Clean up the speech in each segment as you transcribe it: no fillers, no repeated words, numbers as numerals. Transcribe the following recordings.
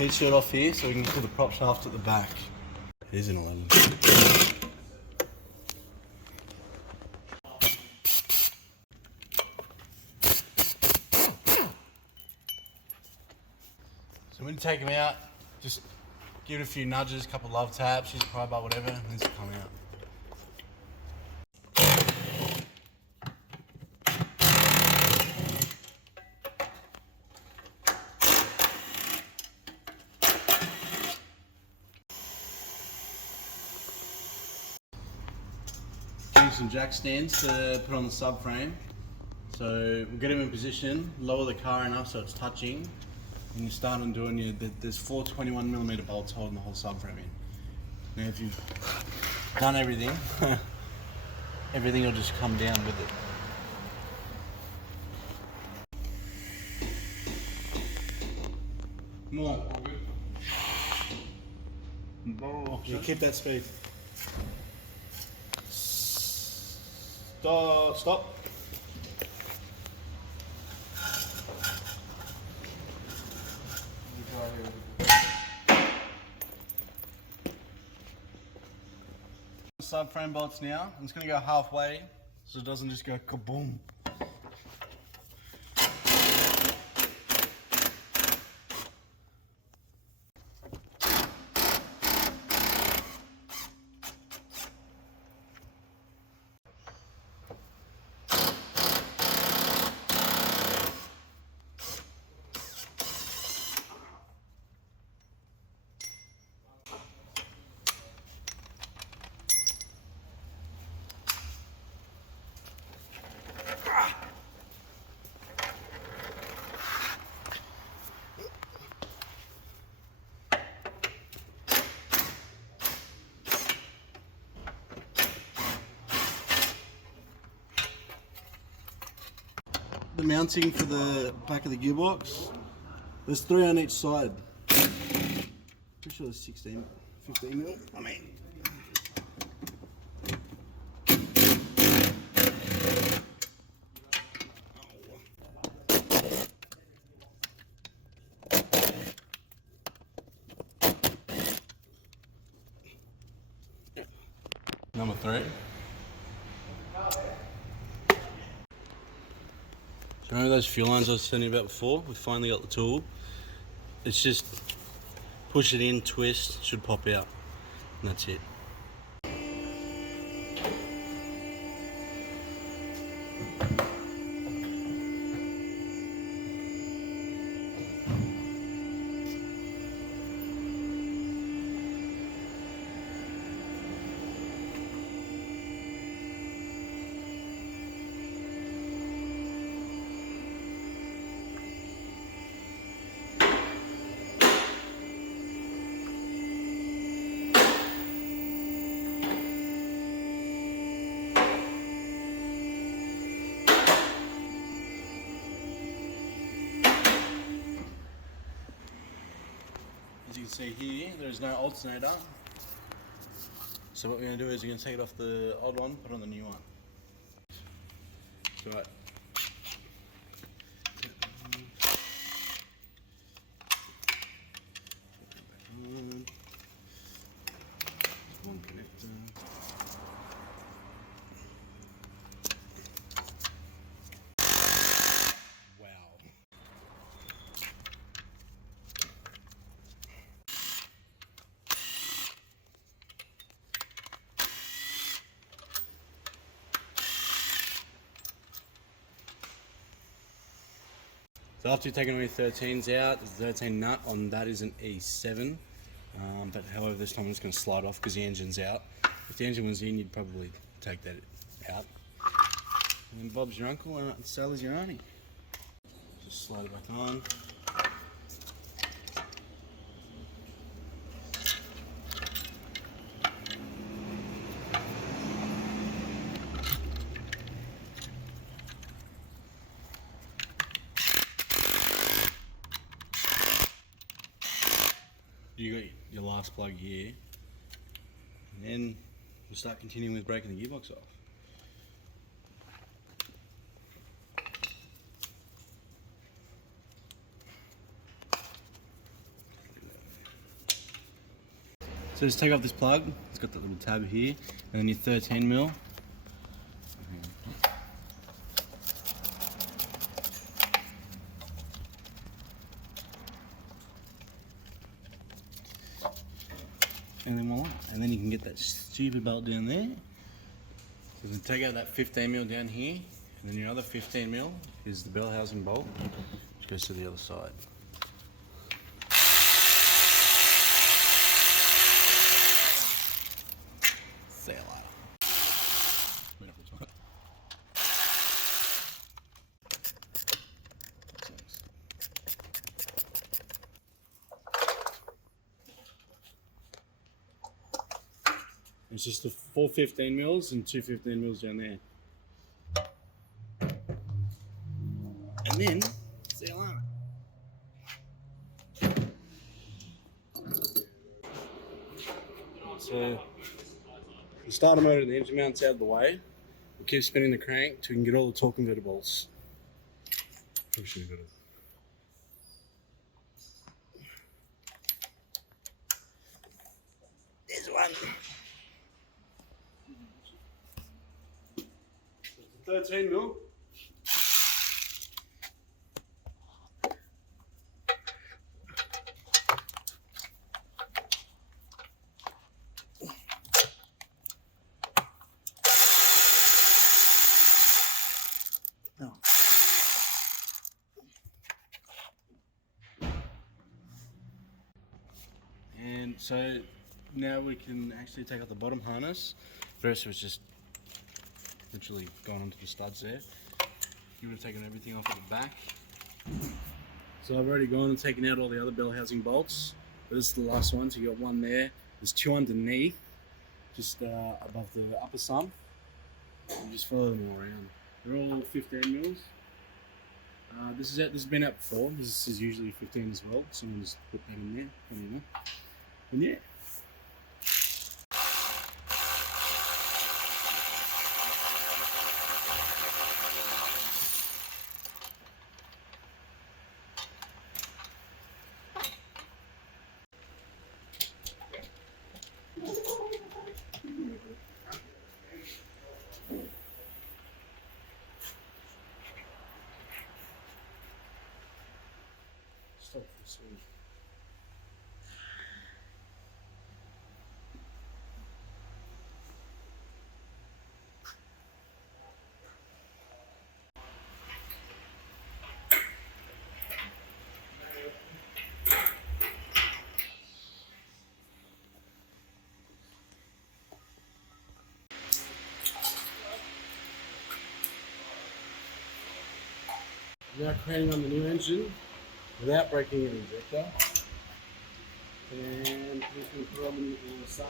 heat shield off here so we can put the prop shaft at the back. It is an 11. So when you take them out, just give it a few nudges, a couple of love taps, use a pry bar, whatever, and this will come out. Some jack stands to put on the subframe. So we'll get them in position, lower the car enough so it's touching, and you start on doing there's 4 21mm bolts holding the whole subframe in. Now if you've done everything, everything will just come down with it. More. Yeah, keep that speed. Stop. Subframe bolts now. I'm just going to go halfway so it doesn't just go kaboom. The mounting for the back of the gearbox, there's 3 on each side. Pretty sure there's 15 mil. I mean, number 3. So remember those fuel lines I was telling you about before? We finally got the tool. It's just push it in, twist, should pop out, and that's it. As you can see here, there is no alternator. So what we're going to do is we're going to take it off the old one, put on the new one. That's right. One connector. So after you've taken all your 13s out, the 13 nut on that is an E7. But however, this time I'm just going to slide off because the engine's out. If the engine was in, you'd probably take that out. And then Bob's your uncle and Sally's your auntie. Just slide it back on. You got your last plug here, and then we'll start continuing with breaking the gearbox off. So just take off this plug. It's got that little tab here, and then your 13 mil. And then voila. And then you can get that stupid belt down there. So then take out that 15 mil down here, and then your other 15 mil is the bell housing bolt, which goes to the other side. See you later. It's just the 4 15 mils and 2 15 mils down there. And then, see you later. So, the starter motor and the engine mount's out of the way. We keep spinning the crank so we can get all the torque converter bolts. Probably should have got it. There's one. 13 mil. No. And so now we can actually take out the bottom harness. First was just literally going onto the studs there. You would have taken everything off at the back. So I've already gone and taken out all the other bell housing bolts. But this is the last one, so you got one there. There's two underneath, just above the upper sump. You just follow them all around. They're all 15 mils. This has been out before. This is usually 15 as well. So I'm gonna just put that in there. Anyway. And yeah. Stop for soon. Now craning on the new engine without breaking an injector, and we can put them in the sub.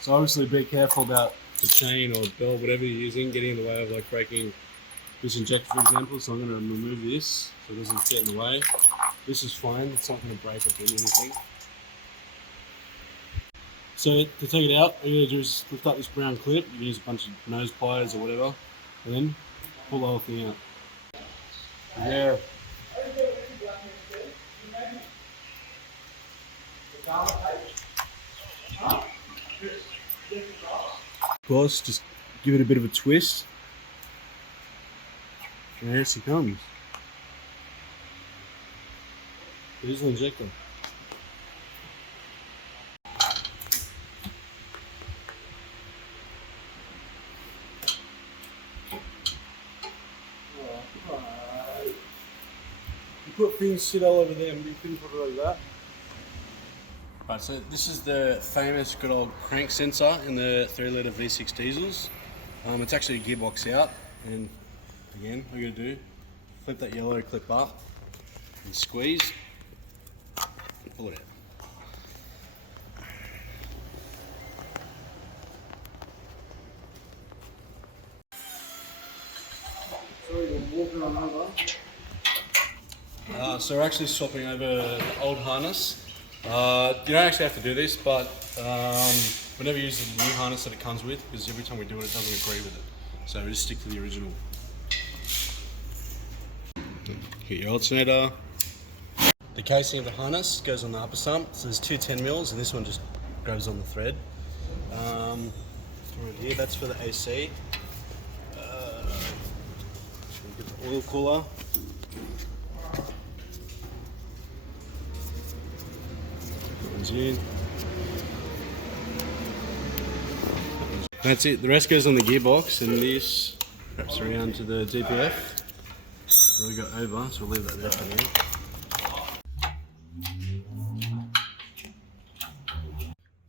So obviously be careful about the chain or belt, whatever you're using, getting in the way of like breaking this injector, for example. So I'm going to remove this so it doesn't get in the way. This is fine, it's not going to break or bend anything. So to take it out, all you gotta do is lift up this brown clip. You can use a bunch of nose pliers or whatever, and then pull the whole thing out. Yeah. Of course, just give it a bit of a twist. And here she comes. Here's the injector. You put things shit all over there, and you couldn't put it like that. Right, so this is the famous good old crank sensor in the 3-litre V6 diesels. It's actually a gearbox out, and again, all you gotta do, flip that yellow clip up and squeeze, and pull it out. Sorry, we're walking on over. So we're actually swapping over the old harness. You don't actually have to do this, but we never use the new harness that it comes with, because every time we do it, it doesn't agree with it. So we just stick to the original. Get your alternator. The casing of the harness goes on the upper sump, so there's two 10mm and this one just grabs on the thread. Right here, that's for the AC. Get the oil cooler. Comes in. That's it, the rest goes on the gearbox and this wraps around to the DPF. So we go over, so we'll leave that there for now.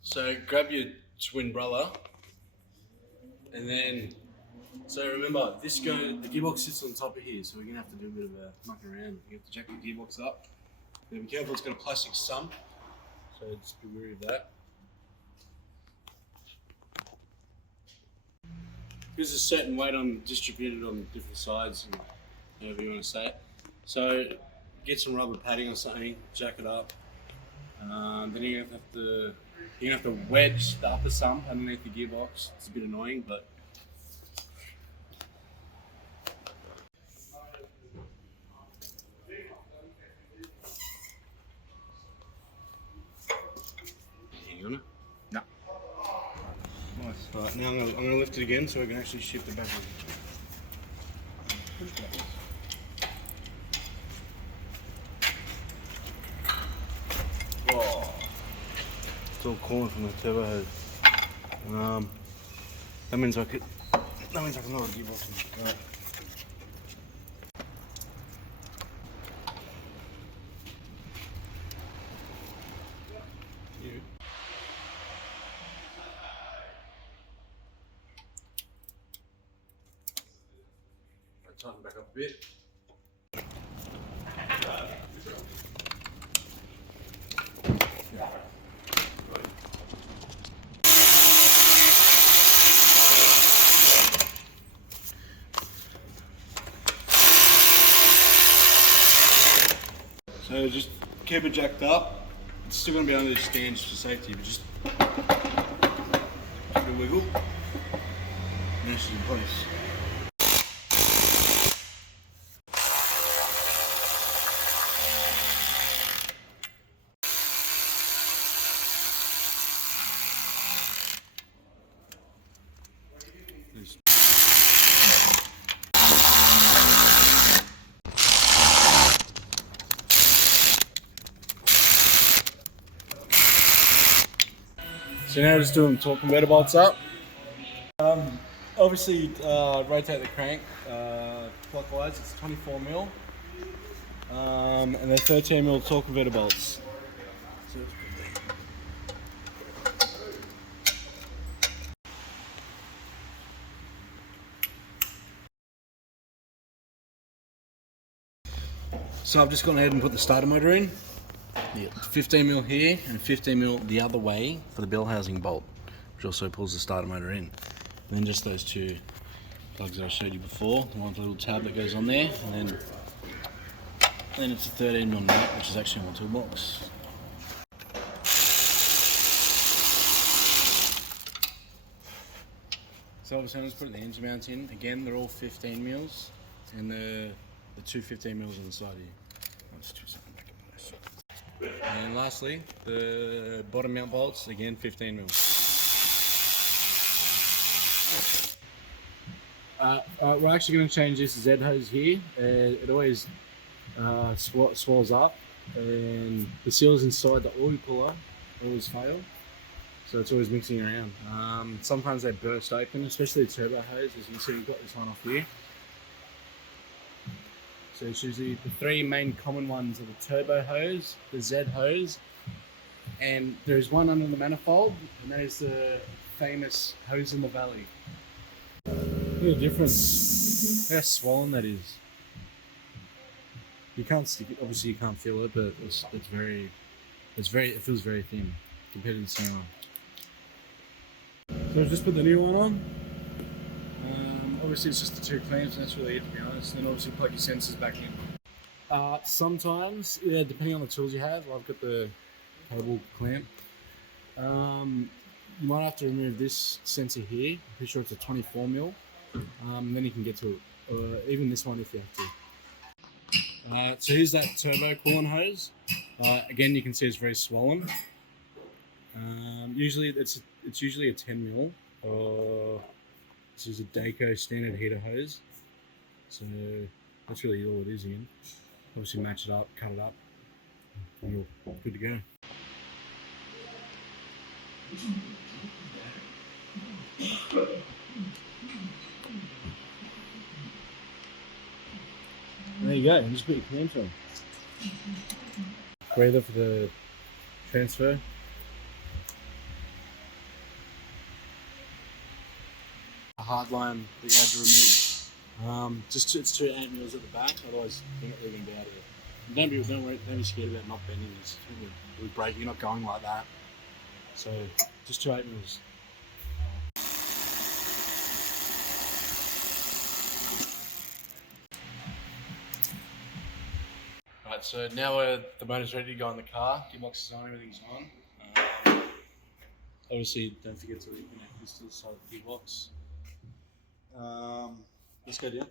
So grab your twin brother, and then, so remember, the gearbox sits on top of here, so we're gonna have to do a bit of a muck around. You have to jack the gearbox up. Now be careful, it's got a plastic sump, so just be wary of that. There's a certain weight distributed on different sides, and however you want to say it. So get some rubber padding or something, jack it up. Then you're gonna have to wedge the upper sump underneath the gearbox. It's a bit annoying, but hang on it. No. Nice. Right, now I'm gonna lift it again so we can actually shift it back in. Whoa. It's all calling from the turbo hose. That means I can lower the gearbox. Right. Tighten back up a bit. So just keep it jacked up. It's still going to be under the stand just for safety, but just give it a wiggle. And it's in place. So now we're just doing torque converter bolts up. Obviously rotate the crank clockwise, it's 24mm. And they're 13mm torque converter bolts. So I've just gone ahead and put the starter motor in. Yeah, 15mm here and 15mm the other way for the bell housing bolt, which also pulls the starter motor in. And then just those two plugs that I showed you before, the one with the little tab that goes on there, and then it's a 13mm nut, which is actually on my toolbox. So obviously I'm just putting the engine mounts in. Again, they're all 15mm, and the two 15mm on the side here. Let's do something back in place. And lastly, the bottom mount bolts, again 15mm. We're actually going to change this Z hose here. It always swells up, and the seals inside the oil cooler always fail, so it's always mixing around. Sometimes they burst open, especially the turbo hose. As you can see, we've got this one off here. So it's usually the three main common ones are the turbo hose, the Z hose, and there's one under the manifold, and that is the famous hose in the valley. Look at the difference. Look how swollen that is. You can't stick it, obviously you can't feel it, but it feels very thin compared to the same one. So I've just put the new one on. Obviously it's just the two clamps, and that's really it, to be honest. And then obviously plug your sensors back in. Sometimes, yeah, depending on the tools you have, I've got the cable clamp. You might have to remove this sensor here. I'm pretty sure it's a 24mm. And then you can get to it. Or even this one if you have to. So here's that turbo coolant hose. Again, you can see it's very swollen. Usually it's usually a 10 mil, or this is a Daco standard heater hose. So that's really all it is again. Obviously match it up, cut it up, and you're good to go. There you go, and just put your clamps on. Breather for the transfer. A hard line that you had to remove. It's 2 8 mils at the back, otherwise you're not really going to be able to. Don't be scared about not bending this. With brake, you're not going like that. So just 2 8 mils. Right, so now the motor's ready to go in the car. Gearbox is on, everything's on. Obviously, don't forget to reconnect this to the side of the gearbox. Let's go down.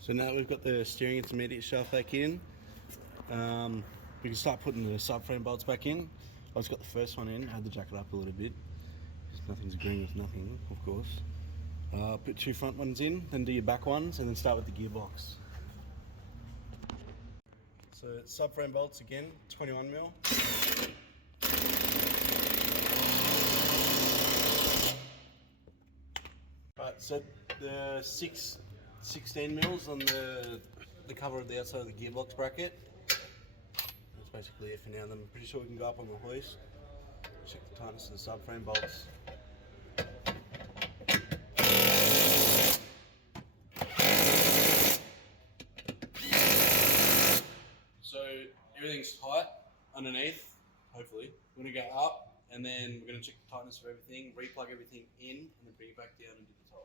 So now that we've got the steering intermediate shaft back in, we can start putting the subframe bolts back in. I just got the first one in, had to jack it up a little bit. Nothing's agreeing with nothing, of course. Put 2 front ones in, then do your back ones, and then start with the gearbox. So subframe bolts again, 21 mil. Right, so the 16 mils on the cover of the outside of the gearbox bracket. That's basically it for now. Then I'm pretty sure we can go up on the hoist. Check the tightness of the subframe bolts. So everything's tight underneath, hopefully. We're going to go up, and then we're going to check the tightness of everything, replug everything in, and then bring it back down and do the top.